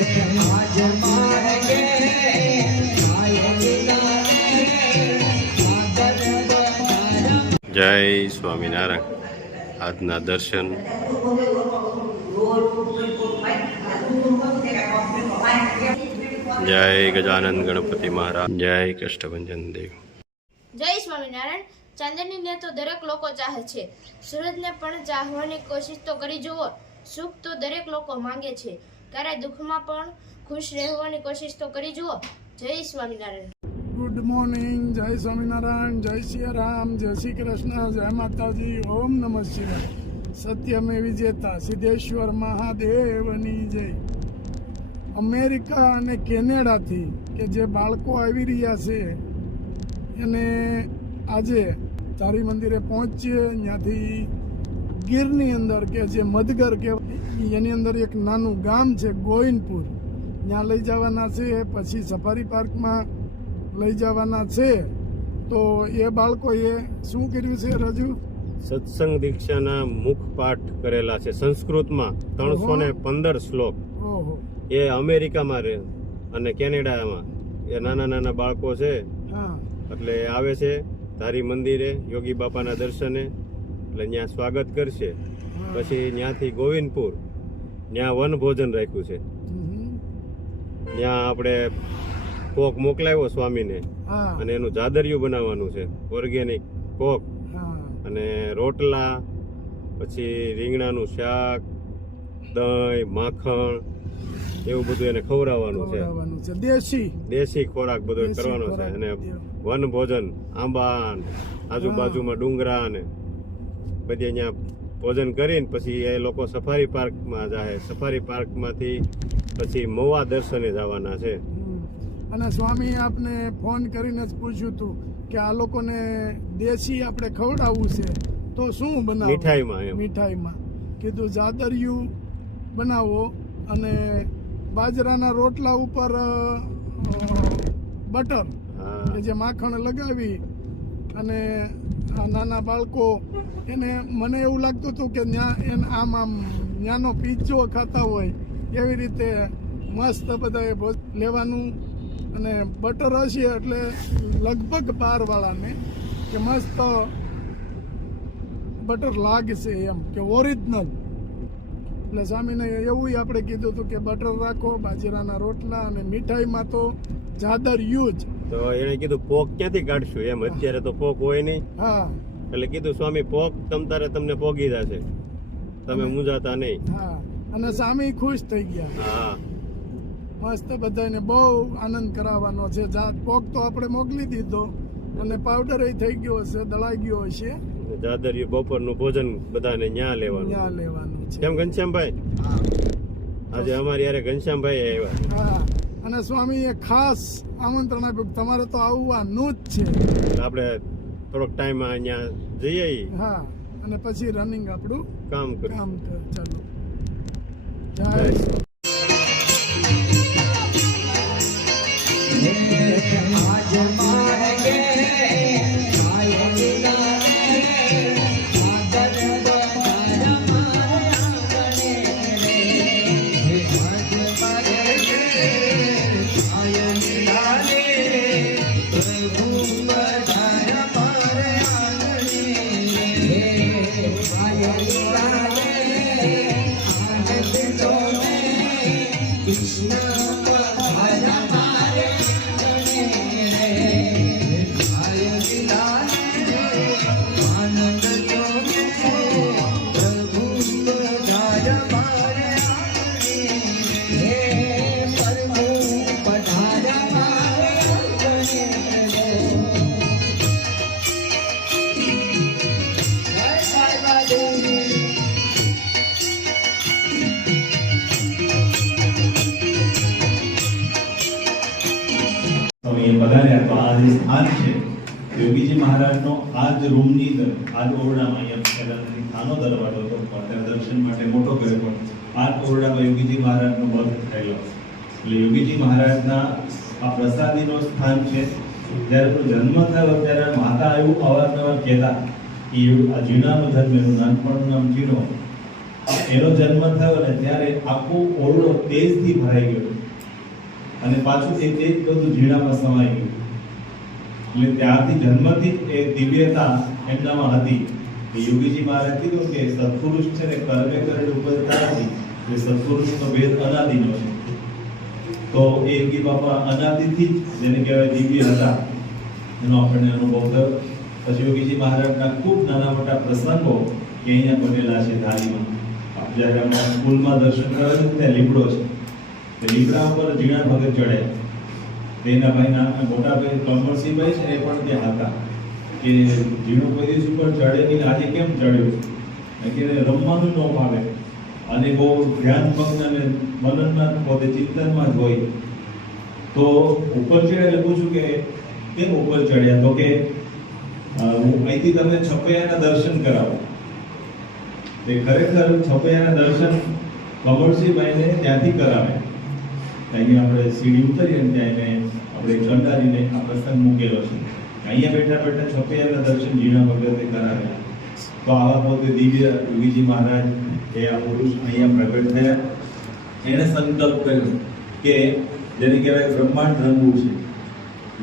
જય સ્વામિનારાયણ. આજના દર્શન જય ગજાનંદ ગણપતિ મહારાજ, જય કષ્ટભંજન દેવ. જય સ્વામિનારાયણ. ચાંદનીને તો દરેક લોકો ચાહે છે, સૂરજને પણ ચાહવાની કોશિશ તો કરી જુઓ. સુખ તો દરેક લોકો માંગે છે, ત્યારે દુઃખમાં પણ ખુશ રહેવાની કોશિશ તો કરી જુઓ. જય સ્વામિનારાયણ. Good morning. જય સ્વામિનારાયણ. જય શ્રી રામ. જય શ્રી કૃષ્ણ. જય માતાજી. ઓમ નમઃ શિવાય. સત્યમે વિજેતા સિદ્ધેશ્વર મહાદેવની જય. અમેરિકા અને કેનેડાથી કે જે બાળકો આવી રહ્યા છે એને આજે ધારી મંદિરે પહોંચીએ. ત્યાંથી ગીરની અંદર કે જે મધગર કે એની અંદર એક નાનું ગામ છે ગોવિંદપુર, ત્યાં લઈ જવાના છે. પછી સફારી પાર્કમાં લઈ જવાના છે. તો એ બાળકોએ શું કર્યું છે રજુ? સત્સંગ દીક્ષાના મુખ પાઠ કરેલા છે સંસ્કૃતમાં 315 શ્લોક. ઓહો. એ અમેરિકામાં રહે અને કેનેડામાં એ નાના નાના બાળકો છે. હા. એટલે આવે છે ધારી મંદિરે યોગી બાપાના દર્શને, એટલે ત્યાં સ્વાગત કરશે. પછી ત્યાંથી ગોવિંદપુર ત્યાં વન ભોજન રાખ્યું છે. ત્યાં આપણે કોક મોકલાવ્યો સ્વામીને અને એનું જાદરિયું બનાવવાનું છે, ઓર્ગેનિક કોક અને રોટલા, પછી રીંગણાનું શાક, દહીં, માખણ એવું બધું એને ખવડાવવાનું છે. દેશી ખોરાક બધો કરવાનો છે. અને વન ભોજન, આંબા, આજુબાજુમાં ડુંગરા ને બધી અહીંયા ભોજન કરીને પછી એ લોકો સફારી પાર્કમાં જાય. સફારી પાર્કમાંથી પછી મવા દર્શને જવાના છે. અને સ્વામી આપને ફોન કરીને જ પૂછ્યું હતું કે આ લોકોને દેશી આપણે ખવડાવવું છે તો શું બનાવો? મીઠાઈમાં કીધું જાદરિયું બનાવો અને બાજરાના રોટલા ઉપર બટર કે જે માખણ લગાવી અને આ નાના બાળકો એને મને એવું લાગતું હતું કે આમ ત્યાંનો પીઝો ખાતા હોય એવી રીતે મસ્ત બધાએ લેવાનું. અને બટર હશે એટલે લગભગ 12 વાળાને કે મસ્ત બટર લાગશે એમ કે ઓરિજિનલ. એટલે સ્વામીને એવું આપણે કીધું હતું કે બટર રાખો, બાજરાના રોટલા અને મીઠાઈમાં તો જાદરિયું જ. તો એને કીધું પોક ક્યાંથી કાઢશું એમ, અત્યારે તો પોક હોય નહીં. હા. એટલે કીધું સ્વામી પોક તમને પોગી જશે, તમે મૂંઝાતા નહીં. હા. અને સ્વામી ખુશ થઈ ગયા. હા. મસ્ત બધાને બહુ આનંદ કરાવવાનો છે. પોક તો આપણે મોકલી દીધો અને પાવડર થઈ ગયો હશે, દળાઈ ગયો હશે. જાદરિયું બપોરનું ભોજન બધાને ન્યા લેવાનું છે. કેમ ઘનશ્યામભાઈ? આજે અમારી યારે ઘનશ્યામભાઈ આવ્યા. હા. અને સ્વામીએ ખાસ આમંત્રણ આપ્યું તમારે તો આવવાનું જ છે. આપણે થોડોક ટાઈમ અહીંયા જઈએ. હા. અને પછી રનિંગ આપણું કામ ચાલો. જય પધાર્યા. તો આ જે સ્થાન છે યોગીજી મહારાજનો આ જ રૂમની અંદર, આ જ ઓરડામાં, અહીંયા પહેલાથી ખાનો દરવાજો હતો પણ દર્શન માટે મોટો કર્યો, પણ આ જ ઓરડામાં યોગીજી મહારાજનો બર્થ થયેલો. એટલે યોગીજી મહારાજના આ પ્રસાદીનો સ્થાન છે. જ્યારે તો જન્મ થયો ત્યારે માતા એવું અવારનવાર કહેતા કે આ જીણા મધર, એનું નાનપણનું નામ જીણો, એનો જન્મ થયો ને ત્યારે આખો ઓરડો તેજથી ભરાઈ ગયો અને પાછું એ તેજ બધું ઝીણામાં સમાઈ ગયું. એટલે ત્યારથી જન્મથી જ એ દિવ્યતા એમનામાં હતી. યોગીજી મહારાજ કીધું કે સત્પુરુષ છે ને કર્મે કરેલ ઉપજતા નથી, એટલે સત્પુરુષનો ભેદ અનાદિનો છે. તો એ યોગી બાપા અનાદિથી જ જેને કહેવાય દિવ્ય હતા એનો આપણને અનુભવ થયો. પછી યોગીજી મહારાજના ખૂબ નાના મોટા પ્રસંગો કે અહીંયા બનેલા છે ધારીમાં. જ્યારે અમે સ્કૂલમાં દર્શન કરવા છે ત્યાં લીમડો છે, તે લીમડા ઉપર ઝીણા ભગત ચડ્યા. તેના ભાઈના મોટા ભાઈ કમરસિંહભાઈ છે એ પણ ત્યાં હતા કે ઝીણું કોઈ દિવસ ઉપર ચડે નહીં, આજે કેમ ચડ્યું કે રમવાનું ન ફાવે અને બહુ ધ્યાનમગ્ન અને મનનમાં પોતે ચિંતનમાં જ હોય. તો ઉપર ચડ્યા એટલે પૂછ્યું કે કેમ ઉપર ચડ્યા? તો કે હું અહીંથી તમને છપૈયાના દર્શન કરાવું. તે ખરેખર છપૈયાના દર્શન કમરસિંહભાઈને ત્યાંથી કરાવે. અહીંયા આપણે સીડી ઉતરીએ ને ત્યાં એને આપણે કંડારીને આ પ્રસંગ મૂકેલો છે. અહીંયા બેઠા બેઠા છપૈયાના દર્શન ઝીણા ભગતે કરાવ્યા. તો આવા પોતે દિવ્ય યોગીજી મહારાજ એ આ પુરુષ અહીંયા પ્રગટ થયા. એણે સંકલ્પ કર્યો કે જેને કહેવાય બ્રહ્માંડ રંગવું છે,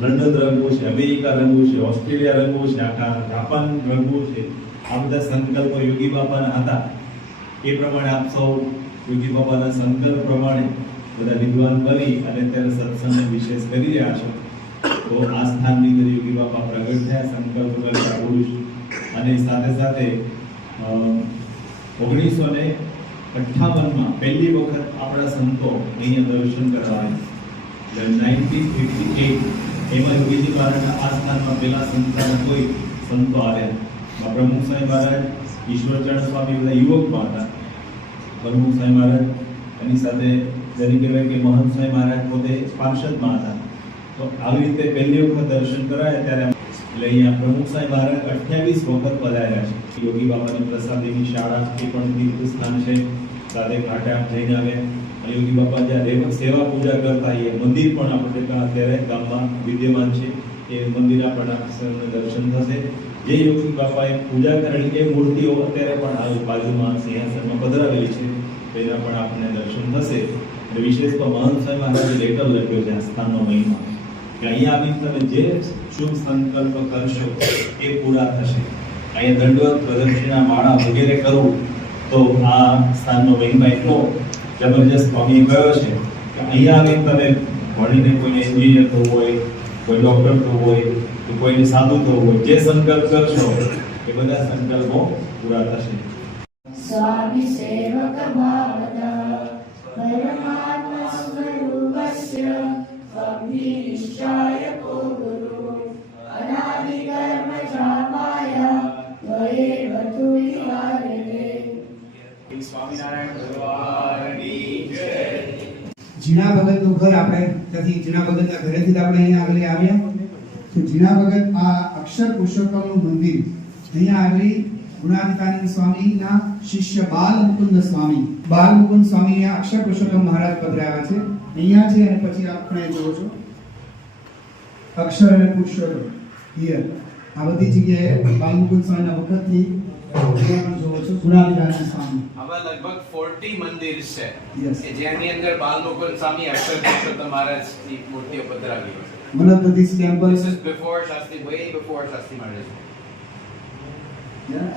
લંડન રંગવું છે, અમેરિકા રંગવું છે, ઓસ્ટ્રેલિયા રંગવું છે, આખા જાપાન રંગવું છે. આ બધા સંકલ્પો યોગી બાપાના હતા. એ પ્રમાણે આપ સૌ યોગી બાપાના સંકલ્પ પ્રમાણે બધા વિદ્વાન બની અને અત્યારે સત્સંગને વિશેષ કરી રહ્યા છો. તો આ સ્થાનની અંદર યોગી બાપા પ્રગટ થયા, સંકલ્પ કરતા પુરુષ. અને સાથે સાથે 1958માં પહેલી વખત આપણા સંતો અહીંયા દર્શન કરવા આવ્યા. 1958 એમાં યોગીજી મહારાજના આ સ્થાનમાં પહેલા સંસ્થાના કોઈ સંતો આવ્યા. પ્રમુખ સાંઈ મહારાજ, ઈશ્વરચરણ સ્વામી બધા યુવકમાં હતા. પ્રમુખ સાંઈ મહારાજ એની સાથે જેને કહેવાય કે મહંત સાંઈ મહારાજ પોતે પાર્ષદમાં હતા. તો આવી રીતે પહેલી વખત દર્શન કરાયા ત્યારે એટલે અહીંયા પ્રમુખ સાંઈ મહારાજ 28 વખત પધાર્યા છે. યોગી બાપાની પ્રસાદીની શાળા એ પણ તીર્થ સ્થાન છે. સાથે ઘાટે આપ જઈને આવ્યા. અને યોગી બાપા જ્યાં સેવા પૂજા કરતા એ મંદિર પણ આપણે અત્યારે ગામમાં વિદ્યમાન છે. એ મંદિર આપણને દર્શન થશે. જે યોગી બાપાએ પૂજા કરેલી એ મૂર્તિઓ અત્યારે પણ આ બાજુમાં સિંહાસનમાં પધરાવેલી છે. તેના પણ આપણને દર્શન થશે. અને વિશેષ તો મહંત સાહેબ મહારાજે લેટર લખ્યો છે આ સ્થાનનો મહિમા કે અહીંયા આવીને તમે જે શુભ સંકલ્પ કરશો એ પૂરા થશે. અહીંયા દંડવત, પ્રદક્ષિણા, માળા વગેરે કરવું તો આ સ્થાનનો મહિમા એટલો જબરજસ્ત સ્વામીએ કહ્યો છે કે અહીંયા આવીને તમે ભણીને કોઈને એન્જિનિયર થવું હોય, કોઈ ડોક્ટર થવું હોય, તો કોઈને સાધુ થવું હોય, જે સંકલ્પ કરશો એ બધા સંકલ્પો પૂરા થશે. स्वामी सेवक भावता परमात्मा स्वरूपस्य अभिनिश्चाय को गुरु अनादि कर्म जामाया वये वतु विहारिणे. સ્વામિનારાયણ ભગવાનની જય. જીણા ભગતનું ઘર આપણે ત્યાંથી જીણા ભગતના ઘરેથી જ આપણે અહીંયા આગળ આવ્યા. તો જીણા ભગત આ અક્ષર પુરુષોત્તમનું મંદિર અહીંયા આગળ ગુણાતીતાનંદ સ્વામીના શિષ્ય બાલમુકુંદ સ્વામી આ અક્ષર પુરુષોત્તમ મહારાજ પધરાવ્યા છે અહીંયા છે. અને પછી આપણે જોવો છો અક્ષર અને પુરુષોત્તમ હિયર આ બધી જગ્યાએ બાલમુકુંદ સ્વામીના વખતથી જોવો છો ગુણાતીતાનંદ સ્વામી. આવા લગભગ 40 મંદિર છે Yes. કે જેની અંદર બાલમુકુંદ સ્વામી અક્ષર પુરુષોત્તમ મહારાજની મૂર્તિઓ પધરાવી છે. one of these temples This is before Shastri, way before Shastri Maharaj.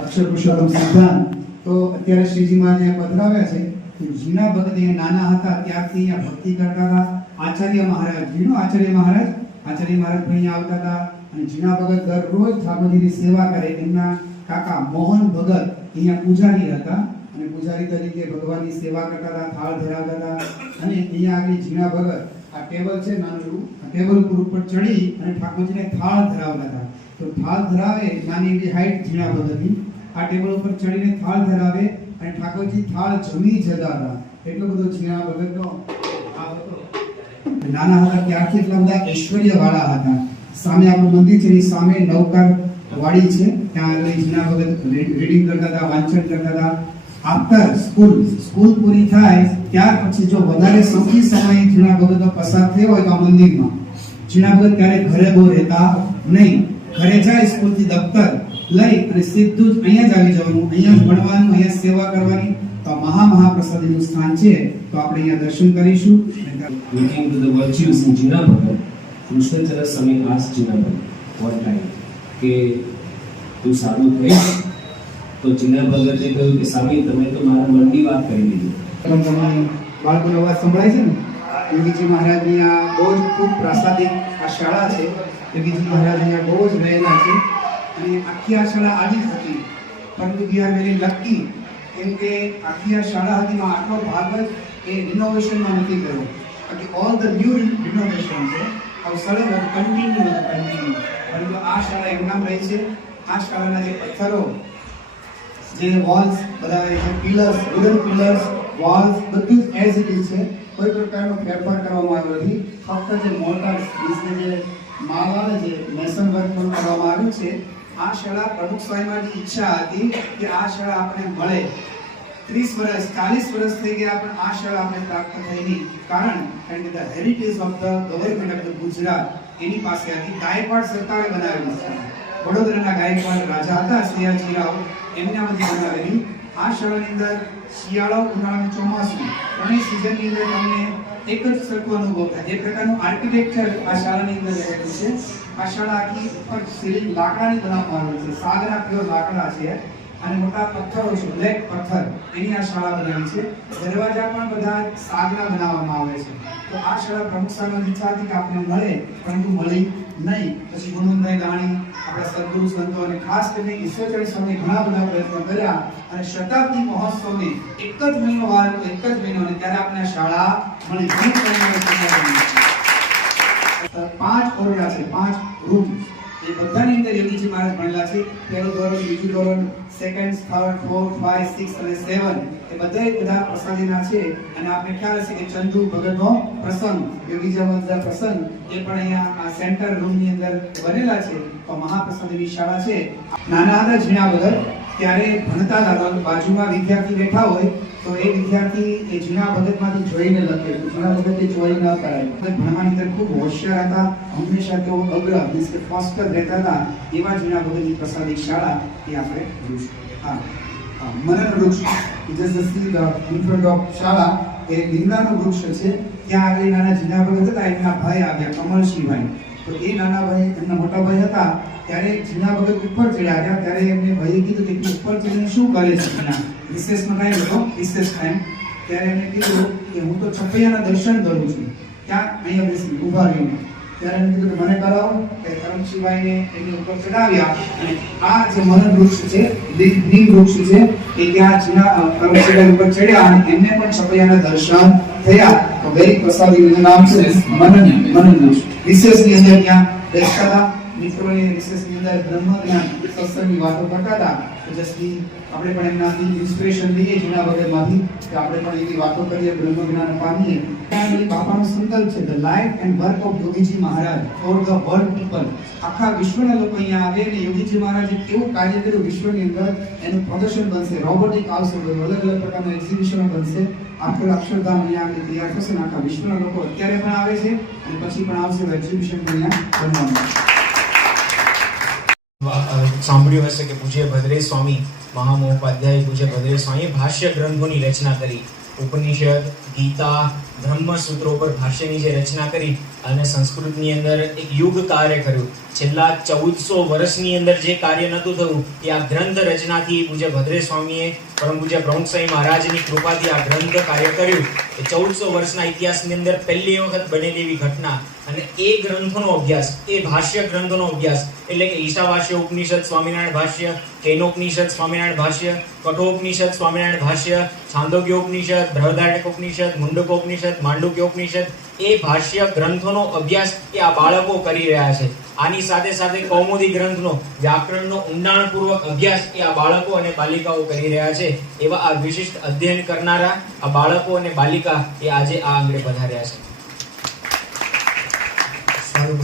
અક્ષર પુરુષોત્તમ સિદ્ધાંત. તો અત્યારે શ્રીજી મહારાજ પધરાવ્યા છે. જીણા ભગત અહીંયા નાના હતા ત્યારથી અહીંયા ભક્તિ કરતા હતા. આચાર્ય મહારાજ આચાર્ય મહારાજ પણ અહીંયા આવતા હતા. અને જીણા ભગત દરરોજ ઠાકોરજીની સેવા કરે. એમના કાકા મોહન ભગત અહીંયા પૂજારી હતા અને પૂજારી તરીકે ભગવાનની સેવા કરતા હતા, થાળ ધરાવતા હતા. અને અહીંયા આગળ જીણા ભગત આ ટેબલ છે નાનું, આ ટેબલ ઉપર ચડી અને ઠાકોરજીને થાળ ધરાવતા હતા. તો થાળ ધરાવે નાની એવી હાઈટ જીણા ભગતની, આ ટેબલ ઉપર ચડીને થાળ ધરાવે અને ઠાકોરજી થાળ જમી જતા હતા. એટલો બધો જીણા ભગતનો આ હતો. નાના હતા ત્યારથી એટલા બધા ઐશ્વર્ય વાળા હતા. સામે આપણું મંદિર છે એની સામે નવકાર વાડી છે, ત્યાં આગળ જીણા ભગત રીડિંગ કરતા હતા, વાંચન કરતા હતા. આફ્ટર સ્કૂલ પૂરી થાય ત્યાર પછી જો વધારે સૌથી સમય જીણા ભગતનો પસાર થયો હોય તો આ મંદિરમાં જીણા ભગત ક્યારેક ઘરે બહુ રહેતા નહીં. ઘરે જાય સ્કૂલથી દફતર લઈ અને સીધું જ અહીંયા જ આવી જવાનું, અહીંયા જ ભણવાનું, અહીંયા સેવા કરવાની. તો મહાપ્રસાદીનું સ્થાન છે, તો આપણે અહીંયા દર્શન કરીશું. Looking to the virtues in Jina Bhagat, Krishnacharya Swami asked Jina Bhagat one time કે તું સારું કહીશ? તો Jina Bhagat એ કહ્યું કે સ્વામી તમે તો મારા મનની વાત કરી દીધી. તમારી બાળકોનો અવાજ સંભળાય છે ને? યોગીજી મહારાજની આ બહુ જ ખૂબ પ્રાસાદિક આ શાળા છે. યોગીજી મહારાજ અહીંયા બહુ જ રહેલા છે અને આખી આ શાળા આવી જ હતી, પરંતુ વી આર વેરી લકી કેમ કે આખી આ શાળા હતી માં આટલો ભાગ જ એ રિનોવેશનમાં નથી કર્યો. બાકી ઓલ ધ ન્યૂ રિનોવેશન છે હવે સળંગ કન્ટિન્યુ, પરંતુ આ શાળા એમ નામ રહી છે. આ શાળાના જે પથ્થરો, જે વોલ્સ બધા છે, પિલર્સ, વુડન પિલર્સ, વોલ્સ બધું જ એઝ ઇટ ઇઝ છે. કોઈ પ્રકારનો ફેરફાર કરવામાં આવ્યો નથી. ફક્ત જે મોર્ટાર્સ એટલે જે માળવા જે મેસન વર્ક પણ કરવામાં આવ્યું છે. આ શાળા પ્રમુખ સ્વામીની ઈચ્છા હતી કે આ શાળા આપણે મળે. 30 વર્ષ 40 વર્ષ થઈ ગયા પણ આ શાળા આપણે પ્રાપ્ત થઈ નહીં. કારણ કે the heritage of the government of the Gujarat એની પાસે હતી. ગાયકવાડ સરકારે બનાવેલી છે. વડોદરાના ગાયકવાડ રાજા હતા સયાજીરાવ, એમનામાંથી બનાવેલી. આ શાળાની અંદર શિયાળો, ઉનાળો, ચોમાસું ત્રણેય સિઝનની અંદર તમને એક જ સરખો અનુભવ થાય. જે પ્રકારનું આર્કિટેક્ચર આ શાળાની અંદર રહેલું છે. આ શાળા આખી ઉપર સીલિંગ લાકડાની બનાવવામાં આવેલી છે. સાગના પ્યોર લાકડા છે અને મોટા પથ્થરો છે, બ્લેક પથ્થર, એની આ શાળા બનાવી છે. દરવાજા પણ બધા સાગના બનાવવામાં આવે છે. તો આ શાળા પ્રમુખ સ્વામીની ઈચ્છા હતી કે આપણે મળે, પરંતુ મળી નહીં. પછી ગુણવંતભાઈ દાણી, આપણા સદગુરુ સંતો અને ખાસ કરીને ઈશ્વરચરણ સ્વામી ઘણા બધા પ્રયત્નો કર્યા અને શતાબ્દી મહોત્સવને એક જ મહિનો વાર, એક જ મહિનો, અને ત્યારે આપણે આ શાળા મળી. 5 ઓરડા છે, 5 રૂમ. એ બધાની અંદર યોગીજી મહારાજ ભણેલા છે. પહેલું ધોરણ, બીજું ધોરણ, સેકન્ડ, થર્ડ, ફોર્થ, 5, 6 અને 7 એ બધા પ્રસાદીના છે. અને આપણે ખ્યાલ હશે કે ચંદુ ભગતનો પ્રસંગ, યોગીજી મહારાજના પ્રસંગ એ પણ અહીંયા આ સેન્ટર રૂમની અંદર બનેલા છે. તો મહાપ્રસાદીની શાળા છે. નાના હતા ઝીણા ભગત ત્યારે ભણતા હતા, બાજુમાં વિદ્યાર્થી બેઠા હોય તો એ વિદ્યાર્થી એ ઝીણા ભગતમાંથી જોઈને લખે. ઝીણા ભગત ચોરી ન કરાય. ભણવાની અંદર ખૂબ હોશિયાર હતા, હંમેશા તેઓ અગ્ર મીન્સ કે ફર્સ્ટ જ રહેતા હતા. એવા ઝીણા ભગતની પ્રસાદિક શાળા એ આપણે જોઈશું. મનન વૃક્ષ ઇન ફ્રન્ટ ઓફ શાળા એ લીમડાનું વૃક્ષ છે. ત્યાં આગળ નાના ઝીણા ભગત હતા, એમના ભાઈ આવ્યા કમળસિંહભાઈ. તો એ નાના ભાઈ, એમના મોટા ભાઈ હતા, ત્યારે ઝીણા ભગત ઉપર ચડ્યા હતા. ત્યારે એમને ભાઈએ કીધું કે તું ઉપર ચડીને શું કરે છે? રિસેસનો ટાઈમ હતો, રિસેસ ટાઈમ. ત્યારે એમને કીધું કે હું તો છપૈયાના દર્શન કરું છું. ત્યાં અહીંયા બેસી ઊભા રહીને. ત્યારે એમને કીધું કે મને કરાવો. કે કરમશીભાઈને એની ઉપર ચડાવ્યા અને આ જે મનન વૃક્ષ છે, નીમ વૃક્ષ છે, એ ત્યાં કરમશીભાઈ ઉપર ચડ્યા અને એમને પણ છપૈયાના દર્શન થયા. તો વેરી પ્રસાદીનું નામ છે મનન વૃક્ષ. રિસેસની અંદર ત્યાં બેસતા હતા મિત્રોની. રિસેસની અંદર બ્રહ્મ જ્ઞાન સત્સંગની વાતો કરતા હતા. તો જસ્ટલી આપણે પણ એમનાથી ઇન્સ્પિરેશન લઈએ ઝીણા ભગતમાંથી કે આપણે પણ એવી વાતો કરીએ, બ્રહ્મ જ્ઞાન પામીએ. ત્યાં બાપાનો સંકલ્પ છે the life and work of Yogiji Maharaj for the world people. આખા વિશ્વના લોકો અહીંયા આવે અને યોગીજી મહારાજે કેવું કાર્ય કર્યું વિશ્વની અંદર એનું પ્રદર્શન બનશે. રોબોટિક આવશે, બધું અલગ અલગ પ્રકારના એક્ઝિબિશનો બનશે. આખું અક્ષરધામ અહીંયા આગળ તૈયાર થશે ને આખા વિશ્વના લોકો અત્યારે પણ આવે છે અને પછી પણ આવશે. એક્ઝિબિશન પણ અહીંયા બનવાનું. સાંભળ્યું હશે કે પૂજ્ય ભદ્રેશ સ્વામી મહામહોપાધ્યાય પૂજ્ય ભદ્રેશ સ્વામીએ ભાષ્ય ગ્રંથોની રચના કરી. ઉપનિષદ, ગીતા, બ્રહ્મસૂત્રો પર ભાષ્યની જે રચના કરી અને સંસ્કૃતની અંદર એક યુગ કાર્ય કર્યું. છેલ્લા 1400 વર્ષની અંદર જે કાર્ય નહોતું થયું એ આ ગ્રંથ રચનાથી પૂજ્ય ભદ્રેશ સ્વામીએ પરમ પૂજ્ય પ્રમુખ સ્વામી મહારાજની કૃપાથી આ ગ્રંથ કાર્ય કર્યું. એ 1400 વર્ષના ઇતિહાસની અંદર પહેલી વખત બનેલી એવી ઘટના. અને એ ગ્રંથોનો અભ્યાસ, એ ભાષ્ય ગ્રંથોનો અભ્યાસ એટલે કે ઈશાવાસ્ય ઉપનિષદ સ્વામિનારાયણ ભાષ્ય, કેનોપનિષદ સ્વામિનારાયણ ભાષ્ય, કઠોપનિષદ સ્વામિનારાયણ ભાષ્ય, છાંદોગ્યોપનિષદ, બૃહદારણ્યકોપનિષદ, મુંડકોપનિષદ, માંડુક્યોપનિષદ, એ ભાષ્ય ગ્રંથોનો અભ્યાસ એ આ બાળકો કરી રહ્યા છે. આની સાથે સાથે કૌમુદી ગ્રંથનો વ્યાકરણનો ઊંડાણપૂર્વક અભ્યાસ એ આ બાળકો અને બાલિકાઓ કરી રહ્યા છે. એવા આ વિશિષ્ટ અધ્યયન કરનારા આ બાળકો અને બાલિકા એ આજે આ આંગણે પધાર્યા છે. સારું,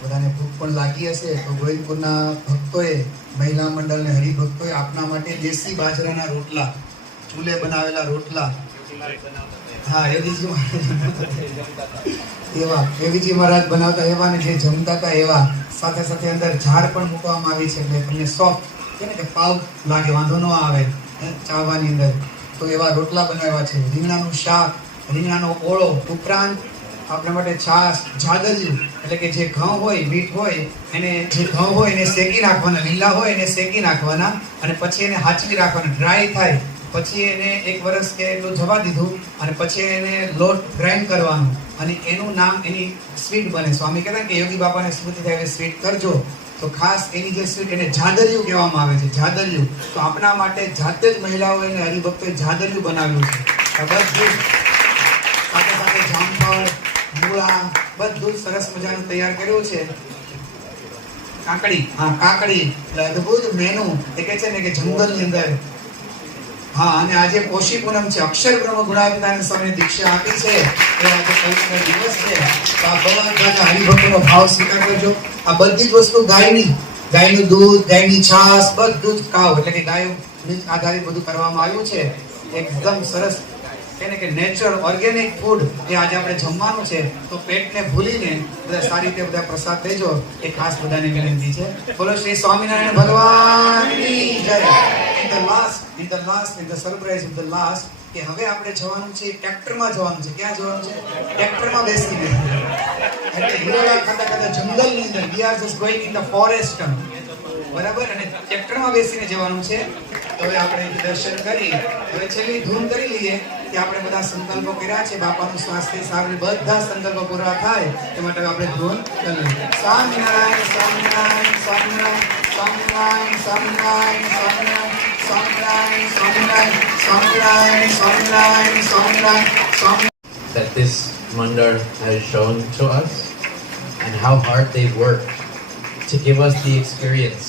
બધાને ભૂખ પણ લાગી હશે તો ગોવિંદપુરના ભક્તોએ, મહિલા મંડળ અને હરિભક્તોએ આપના માટે દેશી બાજરાના રોટલા, ચૂલે બનાવેલા રોટલા હા યોગીજી એવા યોગીજી મહારાજ બનાવતા એવા ને જે જમતા હતા એવા, સાથે સાથે અંદર ઝાડ પણ મૂકવામાં આવી છે એટલે તમને સોફ્ટ કે ને કે પાવ લાગે, વાંધો ન આવે ચાવવાની અંદર. તો એવા રોટલા બનાવ્યા છે, રીંગણાનું શાક, રીંગણાનો ઓળો, ઉપરાંત આપણા માટે છાશ, જાદરિયું એટલે કે જે ઘઉં હોય, વીટ હોય, એને જે ઘઉં હોય એને શેકી નાખવાના, લીલા હોય એને શેકી નાખવાના અને પછી એને હાચવી રાખવાના, ડ્રાય થાય પછી એને 1 વર્ષ કે એટલું જવા દીધું અને પછી એને લોટ ગ્રાઇન્ડ કરવાનું અને એનું નામ, એની સ્વીટ બને. સ્વામી કહેતા કે યોગી બાપાને સ્મૃતિ થાય એવી સ્વીટ કરજો, તો ખાસ એની જે સ્વીટ એને જાદરિયું કહેવામાં આવે છે, જાદરિયું. તો આપણા માટે જાતે જ મહિલાઓ એને હરિભક્તોએ જાદરિયું બનાવ્યું છે. બધું સાથે સાથે જામફળ, મૂળા બધું સરસ મજાનું તૈયાર કર્યું છે. કાકડી, હા કાકડી એટલે અદભુત મેનુ. એ કહે છે ને કે જંગલની અંદર. હા, અને આજે પોષી પૂનમ છે, અક્ષર બ્રહ્મ ગુણાવતાની સ્વામીને દીક્ષા આપી છે, એ આજે પવિત્ર દિવસ છે. તો આ ભગવાન દાદા હરિભક્તોનો ભાવ સ્વીકાર કરજો. આ બધી જ વસ્તુ ગાયની, ગાયનું દૂધ, ગાયની છાશ બધું જ ખાવ, એટલે કે ગાયો આધારિત બધું કરવામાં આવ્યું છે. એકદમ સરસ એને કે નેચરલ ઓર્ગેનિક ફૂડ એ આજે આપણે જમવાનું છે. તો પેટને ભૂલીને બધા સારી રીતે બધા પ્રસાદ લેજો, એ ખાસ બધાને વિનંતી છે. બોલો શ્રી સ્વામિનારાયણ ભગવાનની જય. In the surprise of the last કે હવે આપણે જવાનું છે ટ્રેક્ટરમાં જવાનું છે. ક્યાં જવાનું છે? ટ્રેક્ટરમાં બેસીને, એટલે હિરોળા ખાતા ખાતા જંગલની અંદર. We are just going in the forest, બરાબર, અને ટ્રેક્ટરમાં બેસીને જવાનું છે. તો હવે આપણે દર્શન કરી હવે છેલ્લી ધૂન કરી લઈએ કે આપણે બધા સંકલ્પો કર્યા છે, બાપાનું સ્વાસ્થ્ય સારું, બધા સંકલ્પો પૂરા થાય એ માટે આપણે ધૂન કરી લઈએ. Swaminarayan Swaminarayan Swaminarayan Swaminarayan Swaminarayan Swaminarayan Swaminarayan Swaminarayan Swaminarayan Swaminarayan Swaminarayan. That this mandal has shown to us and how hard they've worked to give us the experience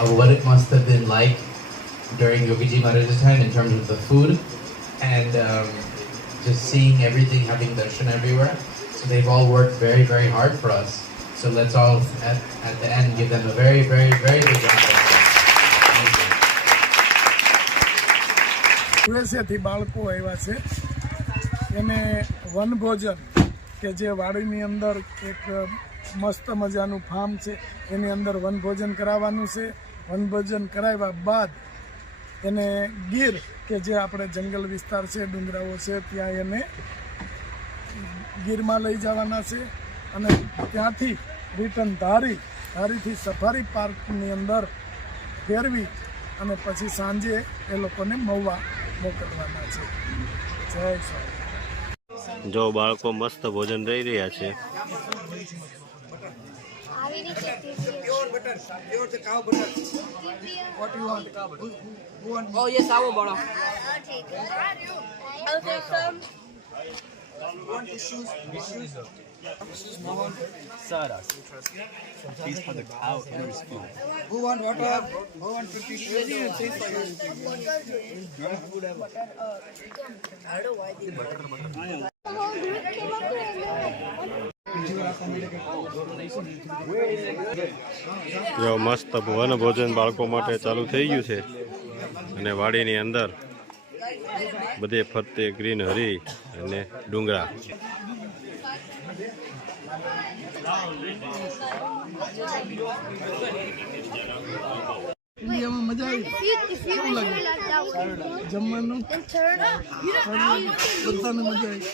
of what it must have been like during Yogiji Maharaj's time in terms of the food and just seeing everything, having darshan everywhere. So they've all worked very, very hard for us. So let's all at the end give them a very, very, very big round of applause. યુએસએથી બાળકો આવ્યા છે, એને વનભોજન કે જે વાડીની અંદર એક મસ્ત મજાનું ફાર્મ છે એની અંદર વનભોજન કરાવવાનું છે. વનભોજન કરાવ્યા બાદ એને ગીર કે જે આપણે જંગલ વિસ્તાર છે, ડુંગરાઓ છે, ત્યાં એને ગીરમાં લઈ જવાના છે અને ત્યાંથી રિટર્ન ધારીથી સફારી પાર્કની અંદર ફેરવી અને પછી સાંજે એ લોકોને મહુવા મોકલવાના છે. જય સ્વામી. જો બાળકો મસ્ત ભોજન રહી રહ્યા છે. આવી રીતે Pure butter, pure the cow butter. What do you want? Who want? Oh yes, I will borrow. I'll take some. Who want tissues? Please put the cow in your spoon. Who want water? Who want tissues? જો મસ્ત one ભોજન બાળકો માટે ચાલુ થઈ ગયું છે અને વાડીની અંદર બધે ફરતે ગ્રીન હરી અને ડુંગરા. ઇન્ડિયામાં મજા આવી? કેવું લાગે જમવાનું? બધાને મજા આવી?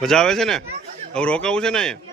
મજા આવે છે ને? હવે રોકાવું છે ને અહીંયા?